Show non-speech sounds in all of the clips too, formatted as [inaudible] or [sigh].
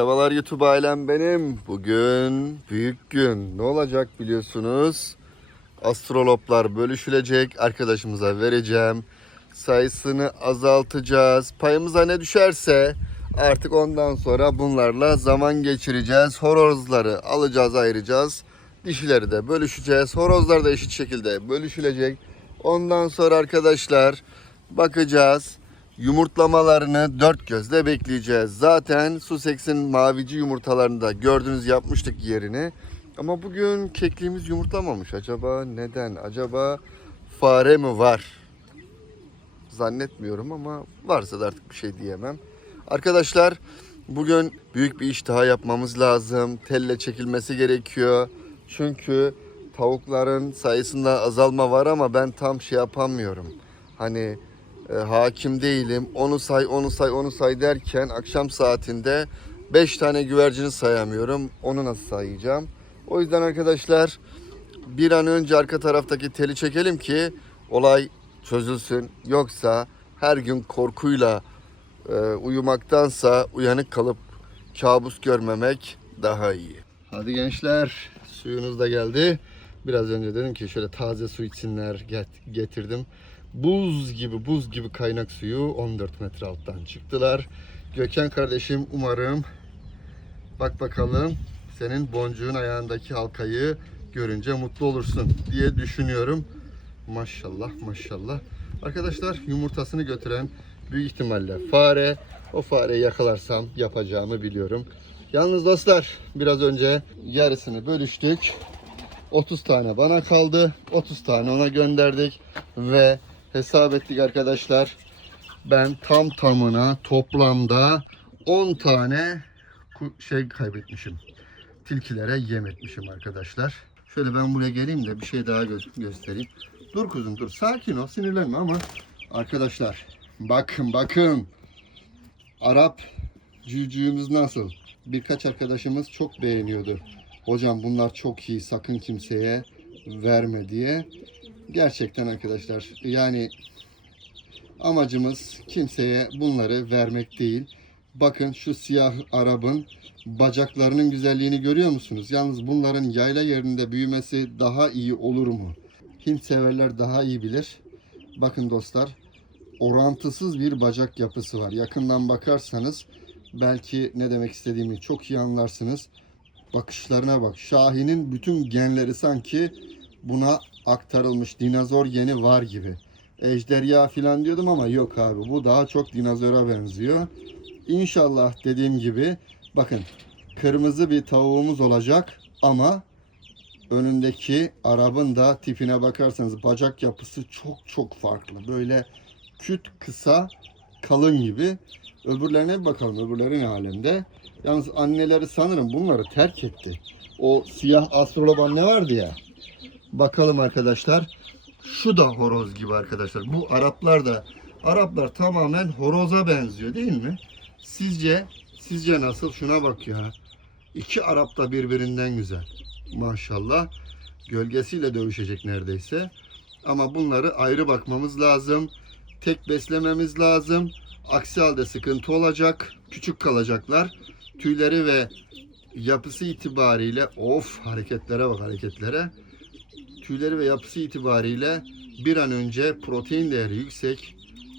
Merhabalar YouTube ailem benim. Bugün büyük gün. Ne olacak biliyorsunuz? Astroloplar bölüşülecek. Arkadaşımıza vereceğim. Sayısını azaltacağız. Payımıza ne düşerse artık ondan sonra bunlarla zaman geçireceğiz. Horozları alacağız ayıracağız. Dişileri de bölüşeceğiz. Horozlar da eşit şekilde bölüşülecek. Ondan sonra arkadaşlar bakacağız. Yumurtlamalarını dört gözle bekleyeceğiz. Zaten Sussex'in mavici yumurtalarını da gördünüz yapmıştık yerini. Ama bugün kekliğimiz yumurtlamamış. Acaba neden? Acaba fare mi var? Zannetmiyorum ama varsa da artık bir şey diyemem. Arkadaşlar bugün büyük bir iş daha yapmamız lazım. Telle çekilmesi gerekiyor. Çünkü tavukların sayısında azalma var ama ben tam şey yapamıyorum. Hani e, hakim değilim. Onu say, onu say, onu say derken akşam saatinde 5 tane güvercini sayamıyorum. Onu nasıl sayacağım? O yüzden arkadaşlar bir an önce arka taraftaki teli çekelim ki olay çözülsün. Yoksa her gün korkuyla e, uyumaktansa uyanık kalıp kabus görmemek daha iyi. Hadi gençler suyunuz da geldi. Biraz önce dedim ki şöyle taze su içsinler get- getirdim. Buz gibi buz gibi kaynak suyu 14 metre alttan çıktılar. Gökhan kardeşim umarım bak bakalım senin boncuğun ayağındaki halkayı görünce mutlu olursun diye düşünüyorum. Maşallah maşallah. Arkadaşlar yumurtasını götüren büyük ihtimalle fare. O fareyi yakalarsam yapacağımı biliyorum. Yalnız dostlar biraz önce yarısını bölüştük. 30 tane bana kaldı. 30 tane ona gönderdik. Ve hesap ettik arkadaşlar. Ben tam tamına toplamda 10 tane şey kaybetmişim. Tilkilere yem etmişim arkadaşlar. Şöyle ben buraya geleyim de bir şey daha gö- göstereyim. Dur kuzum dur. Sakin ol. Sinirlenme ama arkadaşlar bakın bakın. Arap cücüğümüz nasıl? Birkaç arkadaşımız çok beğeniyordu. Hocam bunlar çok iyi sakın kimseye verme diye. Gerçekten arkadaşlar yani amacımız kimseye bunları vermek değil. Bakın şu siyah Arap'ın bacaklarının güzelliğini görüyor musunuz? Yalnız bunların yayla yerinde büyümesi daha iyi olur mu? Hint severler daha iyi bilir. Bakın dostlar orantısız bir bacak yapısı var. Yakından bakarsanız belki ne demek istediğimi çok iyi anlarsınız. Bakışlarına bak. Şahin'in bütün genleri sanki buna aktarılmış. Dinozor geni var gibi. Ejderha falan diyordum ama yok abi. Bu daha çok dinozora benziyor. İnşallah dediğim gibi bakın kırmızı bir tavuğumuz olacak ama önündeki Arap'ın da tipine bakarsanız bacak yapısı çok çok farklı. Böyle küt kısa kalın gibi. Öbürlerine bir bakalım. Öbürleri ne alemde? Yalnız anneleri sanırım bunları terk etti. O siyah astroloban ne vardı ya? Bakalım arkadaşlar. Şu da horoz gibi arkadaşlar. Bu Araplar da Araplar tamamen horoza benziyor değil mi? Sizce sizce nasıl? Şuna bak ya. İki Arap da birbirinden güzel. Maşallah. Gölgesiyle dövüşecek neredeyse. Ama bunları ayrı bakmamız lazım. Tek beslememiz lazım. Aksi halde sıkıntı olacak. Küçük kalacaklar. Tüyleri ve yapısı itibariyle of hareketlere bak hareketlere. Tüyleri ve yapısı itibariyle bir an önce protein değeri yüksek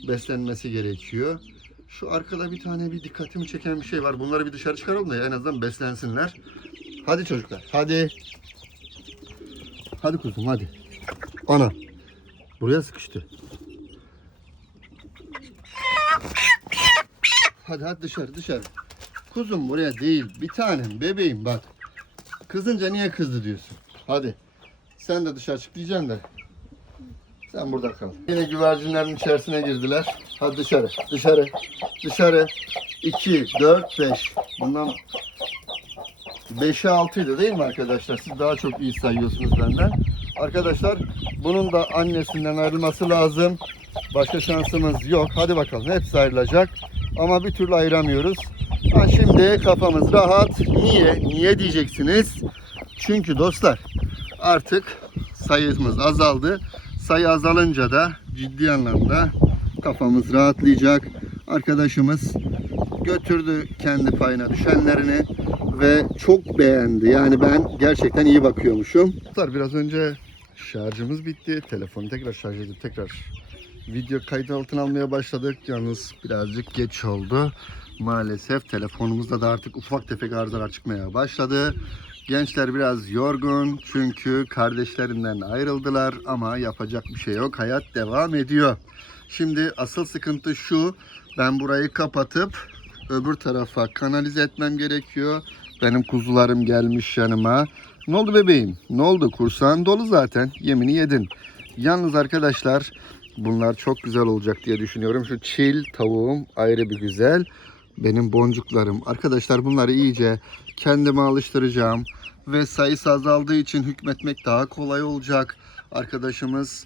beslenmesi gerekiyor. Şu arkada bir tane bir dikkatimi çeken bir şey var. Bunları bir dışarı çıkaralım da en azından beslensinler. Hadi çocuklar, hadi. Hadi kuzum, hadi. Ana, buraya sıkıştı. Hadi hadi dışarı dışarı. Kuzum buraya değil. Bir tanem bebeğim bak. Kızınca niye kızdı diyorsun. Hadi. Sen de dışarı çık diyeceğim de. Sen burada kal. Yine güvercinlerin içerisine girdiler. Hadi dışarı. Dışarı. Dışarı. 2, 4, 5. Bundan 5'e 6'ydı değil mi arkadaşlar? Siz daha çok iyi sayıyorsunuz benden. Arkadaşlar bunun da annesinden ayrılması lazım. Başka şansımız yok. Hadi bakalım hepsi ayrılacak. Ama bir türlü ayıramıyoruz. Ha, şimdi kafamız rahat. Niye? Niye diyeceksiniz? Çünkü dostlar artık sayımız azaldı. Sayı azalınca da ciddi anlamda kafamız rahatlayacak. Arkadaşımız götürdü kendi payına düşenlerini ve çok beğendi. Yani ben gerçekten iyi bakıyormuşum. Biraz önce şarjımız bitti. Telefonu tekrar şarj edip tekrar video kaydı altına almaya başladık. Yalnız birazcık geç oldu. Maalesef telefonumuzda da artık ufak tefek arızalar çıkmaya başladı. Gençler biraz yorgun çünkü kardeşlerinden ayrıldılar ama yapacak bir şey yok. Hayat devam ediyor. Şimdi asıl sıkıntı şu. Ben burayı kapatıp öbür tarafa kanalize etmem gerekiyor. Benim kuzularım gelmiş yanıma. Ne oldu bebeğim? Ne oldu? Kursağın dolu zaten. Yemini yedin. Yalnız arkadaşlar bunlar çok güzel olacak diye düşünüyorum. Şu çil tavuğum ayrı bir güzel. Benim boncuklarım. Arkadaşlar bunları iyice kendime alıştıracağım. Ve sayısı azaldığı için hükmetmek daha kolay olacak. Arkadaşımız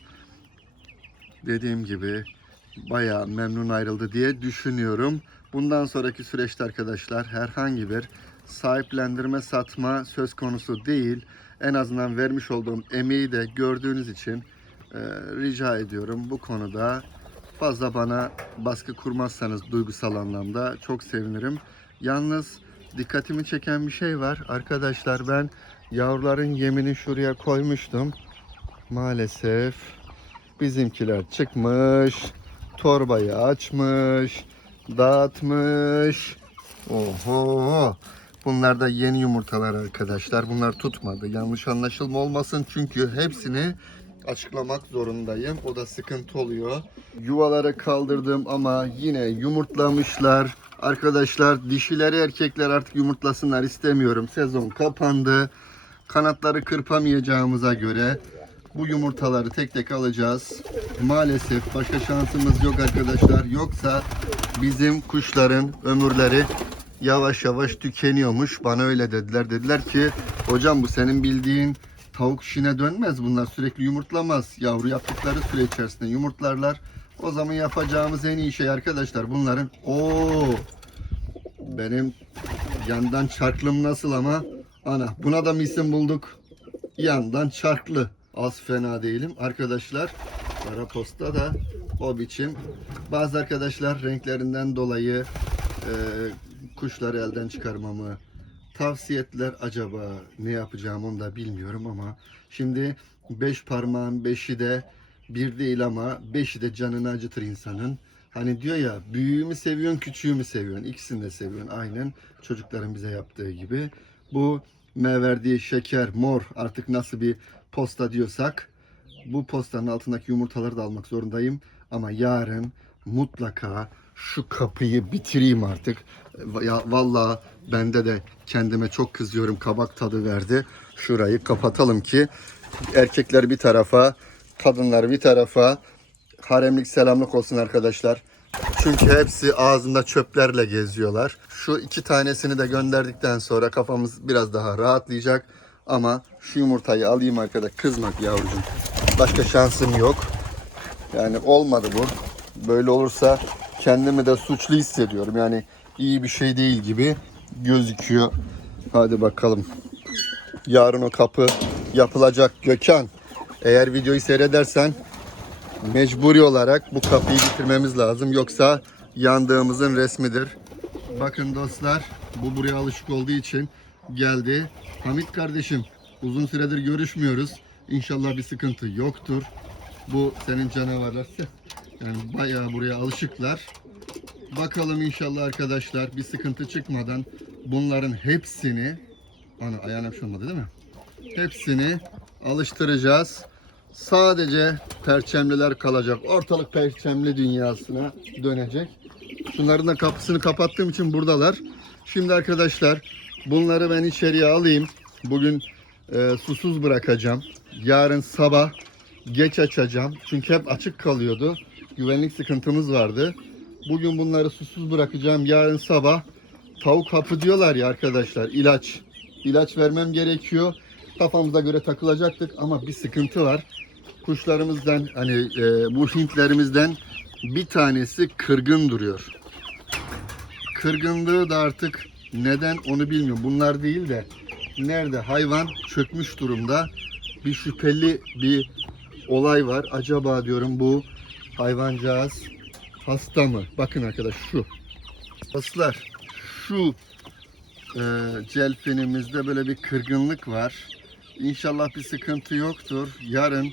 dediğim gibi bayağı memnun ayrıldı diye düşünüyorum. Bundan sonraki süreçte arkadaşlar herhangi bir sahiplendirme satma söz konusu değil. En azından vermiş olduğum emeği de gördüğünüz için e, rica ediyorum bu konuda fazla bana baskı kurmazsanız duygusal anlamda çok sevinirim. Yalnız dikkatimi çeken bir şey var. Arkadaşlar ben yavruların yemini şuraya koymuştum. Maalesef bizimkiler çıkmış, torbayı açmış, dağıtmış. Oho! Bunlar da yeni yumurtalar arkadaşlar. Bunlar tutmadı. Yanlış anlaşılma olmasın çünkü hepsini açıklamak zorundayım. O da sıkıntı oluyor. Yuvaları kaldırdım ama yine yumurtlamışlar. Arkadaşlar dişileri erkekler artık yumurtlasınlar istemiyorum. Sezon kapandı. Kanatları kırpamayacağımıza göre bu yumurtaları tek tek alacağız. Maalesef başka şansımız yok arkadaşlar. Yoksa bizim kuşların ömürleri yavaş yavaş tükeniyormuş. Bana öyle dediler. Dediler ki hocam bu senin bildiğin tavuk işine dönmez. Bunlar sürekli yumurtlamaz. Yavru yaptıkları süre içerisinde yumurtlarlar. O zaman yapacağımız en iyi şey arkadaşlar bunların o benim yandan çarklım nasıl ama ana buna da mı isim bulduk? Yandan çarklı. Az fena değilim. Arkadaşlar kara posta da o biçim. Bazı arkadaşlar renklerinden dolayı e, kuşları elden çıkarmamı tavsiye ettiler. Acaba ne yapacağım onu da bilmiyorum ama şimdi beş parmağın beşi de bir değil ama beşi de canını acıtır insanın. Hani diyor ya büyüğü mü seviyorsun küçüğü mü seviyorsun ikisini de seviyorsun aynen çocukların bize yaptığı gibi. Bu me şeker mor artık nasıl bir posta diyorsak bu postanın altındaki yumurtaları da almak zorundayım. Ama yarın mutlaka şu kapıyı bitireyim artık. Ya vallahi bende de kendime çok kızıyorum. Kabak tadı verdi. Şurayı kapatalım ki erkekler bir tarafa, kadınlar bir tarafa. Haremlik selamlık olsun arkadaşlar. Çünkü hepsi ağzında çöplerle geziyorlar. Şu iki tanesini de gönderdikten sonra kafamız biraz daha rahatlayacak. Ama şu yumurtayı alayım arkadaş. Kızmak yavrucuğum. Başka şansım yok. Yani olmadı bu. Böyle olursa kendimi de suçlu hissediyorum. Yani iyi bir şey değil gibi gözüküyor. Hadi bakalım. Yarın o kapı yapılacak Gökhan. Eğer videoyu seyredersen mecburi olarak bu kapıyı bitirmemiz lazım. Yoksa yandığımızın resmidir. Bakın dostlar bu buraya alışık olduğu için geldi. Hamit kardeşim uzun süredir görüşmüyoruz. İnşallah bir sıkıntı yoktur. Bu senin canavarlar [laughs] yani bayağı buraya alışıklar. Bakalım inşallah arkadaşlar bir sıkıntı çıkmadan bunların hepsini ana ayağına bir şey olmadı değil mi? Hepsini alıştıracağız. Sadece perçemliler kalacak. Ortalık perçemli dünyasına dönecek. Şunların da kapısını kapattığım için buradalar. Şimdi arkadaşlar bunları ben içeriye alayım. Bugün e, susuz bırakacağım. Yarın sabah geç açacağım. Çünkü hep açık kalıyordu. Güvenlik sıkıntımız vardı. Bugün bunları susuz bırakacağım. Yarın sabah tavuk hapı diyorlar ya arkadaşlar ilaç. İlaç vermem gerekiyor. Kafamıza göre takılacaktık ama bir sıkıntı var. Kuşlarımızdan hani e, bu Hintlerimizden bir tanesi kırgın duruyor. Kırgınlığı da artık neden onu bilmiyorum. Bunlar değil de nerede hayvan çökmüş durumda. Bir şüpheli bir olay var. Acaba diyorum bu hayvancağız hasta mı? Bakın arkadaş şu. Dostlar şu e, celfinimizde böyle bir kırgınlık var. İnşallah bir sıkıntı yoktur. Yarın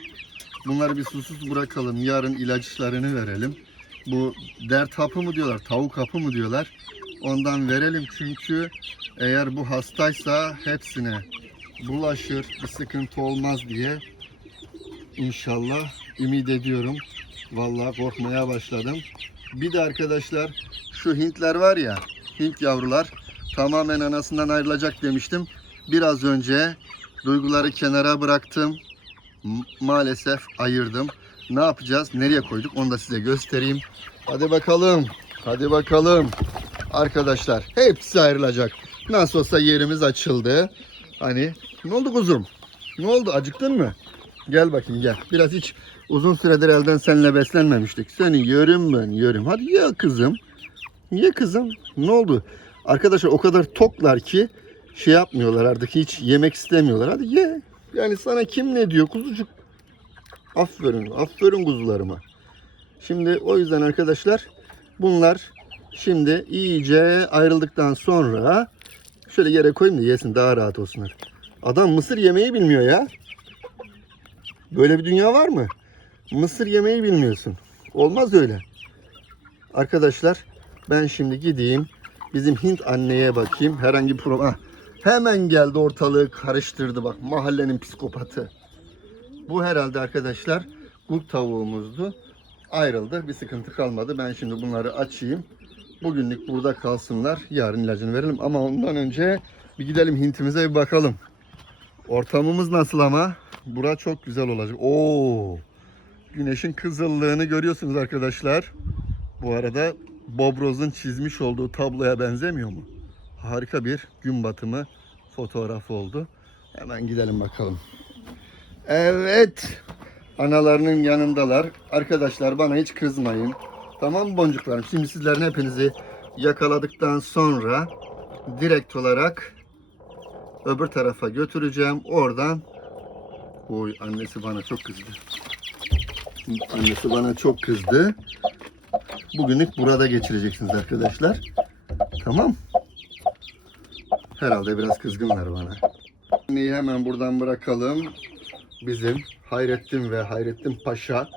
bunları bir susuz bırakalım. Yarın ilaçlarını verelim. Bu dert hapı mı diyorlar, tavuk hapı mı diyorlar. Ondan verelim çünkü eğer bu hastaysa hepsine bulaşır, bir sıkıntı olmaz diye inşallah ümit ediyorum. Vallahi korkmaya başladım. Bir de arkadaşlar şu Hintler var ya, Hint yavrular tamamen anasından ayrılacak demiştim. Biraz önce duyguları kenara bıraktım. Maalesef ayırdım. Ne yapacağız? Nereye koyduk? Onu da size göstereyim. Hadi bakalım. Hadi bakalım. Arkadaşlar hepsi ayrılacak. Nasıl olsa yerimiz açıldı. Hani ne oldu kuzum? Ne oldu? Acıktın mı? Gel bakayım gel. Biraz hiç uzun süredir elden seninle beslenmemiştik. Seni yerim ben yerim. Hadi ye kızım. Ye kızım. Ne oldu? Arkadaşlar o kadar toklar ki şey yapmıyorlar artık hiç yemek istemiyorlar. Hadi ye. Yani sana kim ne diyor kuzucuk? Aferin, aferin kuzularıma. Şimdi o yüzden arkadaşlar bunlar şimdi iyice ayrıldıktan sonra şöyle yere koyayım da yesin daha rahat olsunlar. Adam mısır yemeyi bilmiyor ya. Böyle bir dünya var mı? Mısır yemeyi bilmiyorsun. Olmaz öyle. Arkadaşlar ben şimdi gideyim bizim Hint anneye bakayım. Herhangi bir problem. Ah, hemen geldi ortalığı karıştırdı bak mahallenin psikopatı. Bu herhalde arkadaşlar kurt tavuğumuzdu. Ayrıldı. Bir sıkıntı kalmadı. Ben şimdi bunları açayım. Bugünlük burada kalsınlar. Yarın ilacını verelim. Ama ondan önce bir gidelim Hintimize bir bakalım. Ortamımız nasıl ama? Bura çok güzel olacak. Oo! Güneşin kızıllığını görüyorsunuz arkadaşlar. Bu arada Bob Rose'un çizmiş olduğu tabloya benzemiyor mu? Harika bir gün batımı fotoğrafı oldu. Hemen gidelim bakalım. Evet. Analarının yanındalar. Arkadaşlar bana hiç kızmayın. Tamam boncuklarım? Şimdi sizlerin hepinizi yakaladıktan sonra direkt olarak öbür tarafa götüreceğim. Oradan Oy annesi bana çok kızdı. Annesi bana çok kızdı. Bugünlük burada geçireceksiniz arkadaşlar. Tamam. Herhalde biraz kızgınlar bana. Anneyi hemen buradan bırakalım. Bizim Hayrettin ve Hayrettin Paşa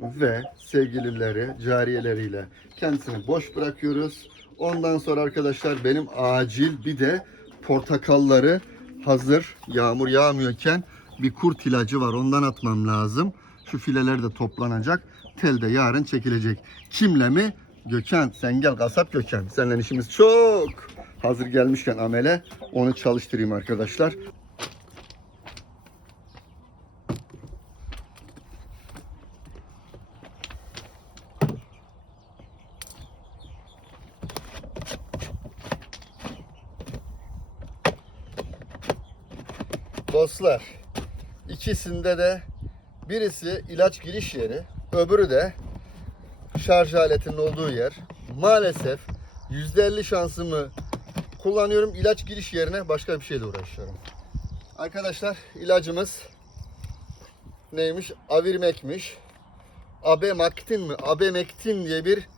ve sevgilileri, cariyeleriyle kendisini boş bırakıyoruz. Ondan sonra arkadaşlar benim acil bir de portakalları hazır yağmur yağmıyorken bir kurt ilacı var ondan atmam lazım. Şu fileler de toplanacak. Tel de yarın çekilecek. Kimle mi? Gökhan sen gel kasap Gökhan. Seninle işimiz çok. Hazır gelmişken amele onu çalıştırayım arkadaşlar. Dostlar ikisinde de birisi ilaç giriş yeri öbürü de şarj aletinin olduğu yer. Maalesef %50 şansımı kullanıyorum ilaç giriş yerine başka bir şeyle uğraşıyorum. Arkadaşlar ilacımız neymiş? Avirmekmiş. Abemektin mi? Abemektin diye bir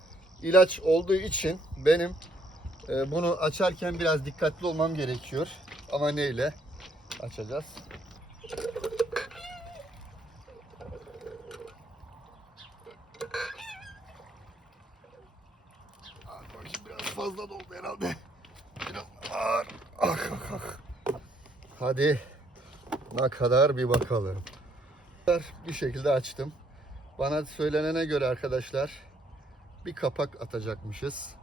ilaç olduğu için benim e, bunu açarken biraz dikkatli olmam gerekiyor. Ama neyle? açacağız. Ah, bakayım biraz fazla doldu herhalde. Biraz ağır. Ah, ah, ah. Hadi ne kadar bir bakalım. Bir şekilde açtım. Bana söylenene göre arkadaşlar bir kapak atacakmışız.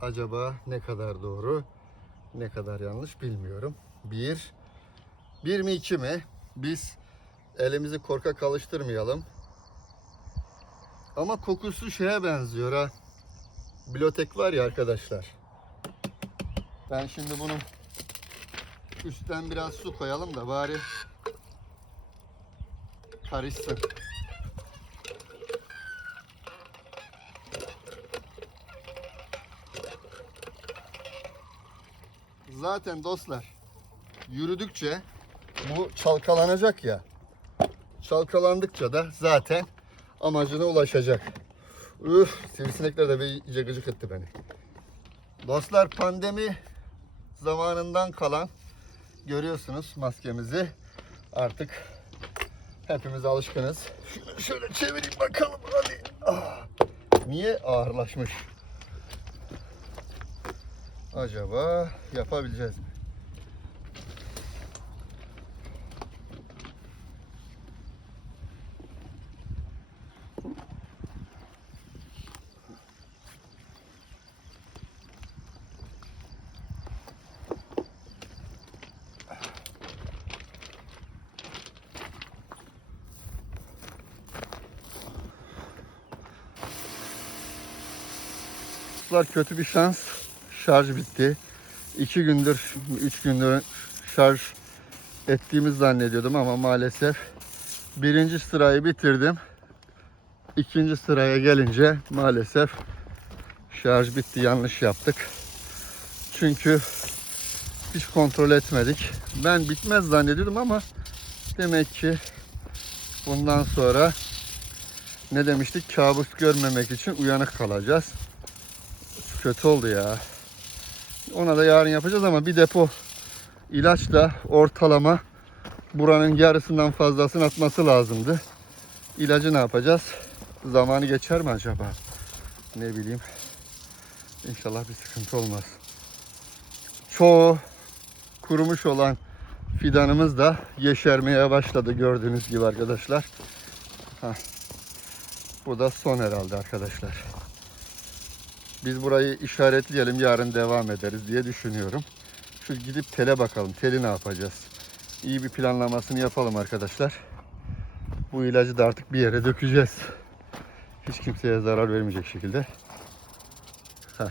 Acaba ne kadar doğru, ne kadar yanlış bilmiyorum. Bir, bir mi iki mi? Biz elimizi korkak alıştırmayalım. Ama kokusu şeye benziyor ha. Bilotek var ya arkadaşlar. Ben şimdi bunu üstten biraz su koyalım da bari karışsın. Zaten dostlar yürüdükçe bu çalkalanacak ya. Çalkalandıkça da zaten amacına ulaşacak. Üf, sivrisinekler de bir iyice gıcık etti beni. Dostlar pandemi zamanından kalan görüyorsunuz maskemizi artık hepimiz alışkınız. Şunu şöyle çevireyim bakalım hadi. Ah. Niye ağırlaşmış? Acaba yapabileceğiz mi? Dostlar kötü bir şans. Şarj bitti. İki gündür, üç gündür şarj ettiğimiz zannediyordum ama maalesef birinci sırayı bitirdim. İkinci sıraya gelince maalesef şarj bitti. Yanlış yaptık. Çünkü hiç kontrol etmedik. Ben bitmez zannediyordum ama demek ki bundan sonra ne demiştik? Kabus görmemek için uyanık kalacağız kötü oldu ya. Ona da yarın yapacağız ama bir depo ilaç da ortalama buranın yarısından fazlasını atması lazımdı. İlacı ne yapacağız? Zamanı geçer mi acaba? Ne bileyim. İnşallah bir sıkıntı olmaz. Çoğu kurumuş olan fidanımız da yeşermeye başladı gördüğünüz gibi arkadaşlar. Hah. Bu da son herhalde arkadaşlar. Biz burayı işaretleyelim yarın devam ederiz diye düşünüyorum. Şu gidip tele bakalım. Teli ne yapacağız? İyi bir planlamasını yapalım arkadaşlar. Bu ilacı da artık bir yere dökeceğiz. Hiç kimseye zarar vermeyecek şekilde. Heh.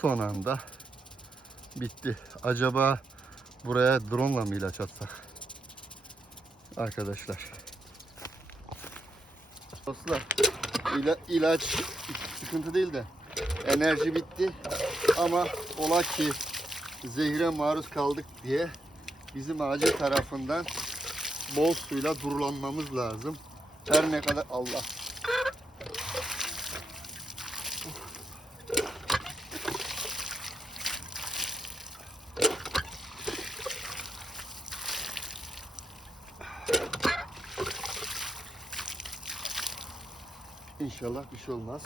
Son anda bitti. Acaba buraya drone mı ilaç atsak? Arkadaşlar. Dostlar ila, ilaç sıkıntı değil de enerji bitti ama ola ki zehre maruz kaldık diye bizim acil tarafından bol suyla durulanmamız lazım. Her ne kadar Allah İnşallah bir şey olmaz.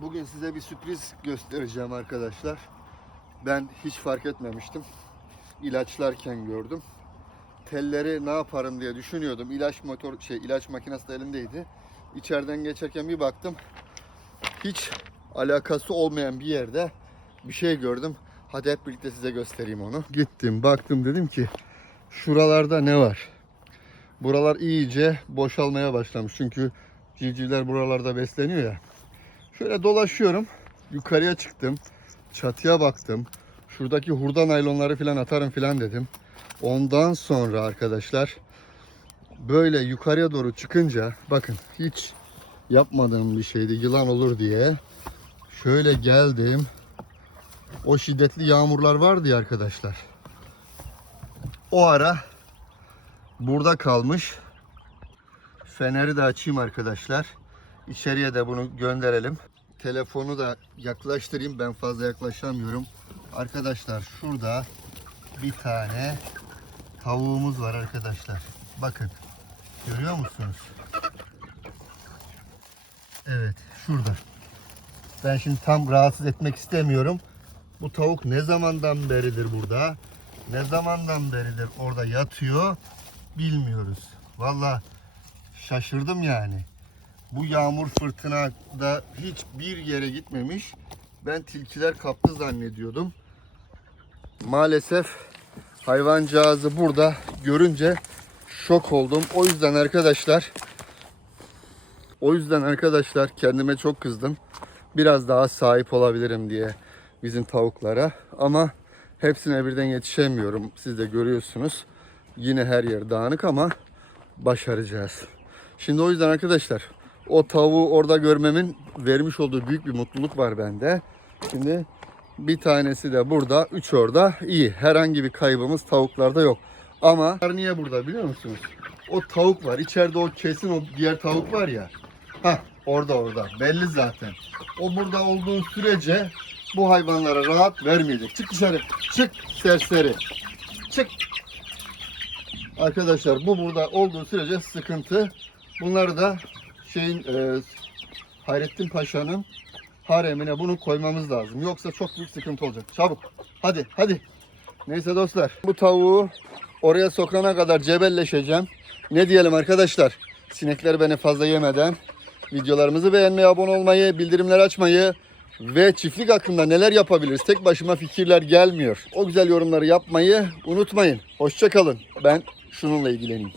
Bugün size bir sürpriz göstereceğim arkadaşlar. Ben hiç fark etmemiştim. İlaçlarken gördüm. Telleri ne yaparım diye düşünüyordum. İlaç motor şey ilaç makinesi de elimdeydi. İçeriden geçerken bir baktım. Hiç alakası olmayan bir yerde bir şey gördüm. Hadi hep birlikte size göstereyim onu. Gittim, baktım dedim ki şuralarda ne var? Buralar iyice boşalmaya başlamış. Çünkü civcivler buralarda besleniyor ya. Şöyle dolaşıyorum. Yukarıya çıktım. Çatıya baktım. Şuradaki hurda naylonları falan atarım falan dedim. Ondan sonra arkadaşlar böyle yukarıya doğru çıkınca bakın hiç yapmadığım bir şeydi yılan olur diye. Şöyle geldim. O şiddetli yağmurlar vardı ya arkadaşlar. O ara burada kalmış. Feneri de açayım arkadaşlar. İçeriye de bunu gönderelim. Telefonu da yaklaştırayım. Ben fazla yaklaşamıyorum. Arkadaşlar şurada bir tane tavuğumuz var arkadaşlar. Bakın. Görüyor musunuz? Evet şurada. Ben şimdi tam rahatsız etmek istemiyorum. Bu tavuk ne zamandan beridir burada? Ne zamandan beridir orada yatıyor? Bilmiyoruz. Vallahi şaşırdım yani. Bu yağmur fırtına da hiçbir yere gitmemiş. Ben tilkiler kaptı zannediyordum. Maalesef hayvancağızı burada görünce şok oldum. O yüzden arkadaşlar o yüzden arkadaşlar kendime çok kızdım. Biraz daha sahip olabilirim diye bizim tavuklara. Ama hepsine birden yetişemiyorum. Siz de görüyorsunuz. Yine her yer dağınık ama başaracağız. Şimdi o yüzden arkadaşlar o tavuğu orada görmemin vermiş olduğu büyük bir mutluluk var bende. Şimdi bir tanesi de burada, üç orada. iyi. Herhangi bir kaybımız tavuklarda yok. Ama niye burada biliyor musunuz? O tavuk var. İçeride o kesin o diğer tavuk var ya. Ha, Orada orada. Belli zaten. O burada olduğu sürece bu hayvanlara rahat vermeyecek. Çık dışarı. Çık serseri. Çık. Arkadaşlar bu burada olduğu sürece sıkıntı. Bunları da şeyin e, Hayrettin Paşa'nın haremine bunu koymamız lazım. Yoksa çok büyük sıkıntı olacak. Çabuk. Hadi hadi. Neyse dostlar. Bu tavuğu oraya sokana kadar cebelleşeceğim. Ne diyelim arkadaşlar? Sinekler beni fazla yemeden videolarımızı beğenmeyi, abone olmayı, bildirimleri açmayı ve çiftlik hakkında neler yapabiliriz? Tek başıma fikirler gelmiyor. O güzel yorumları yapmayı unutmayın. Hoşçakalın. Ben şununla ilgileneyim.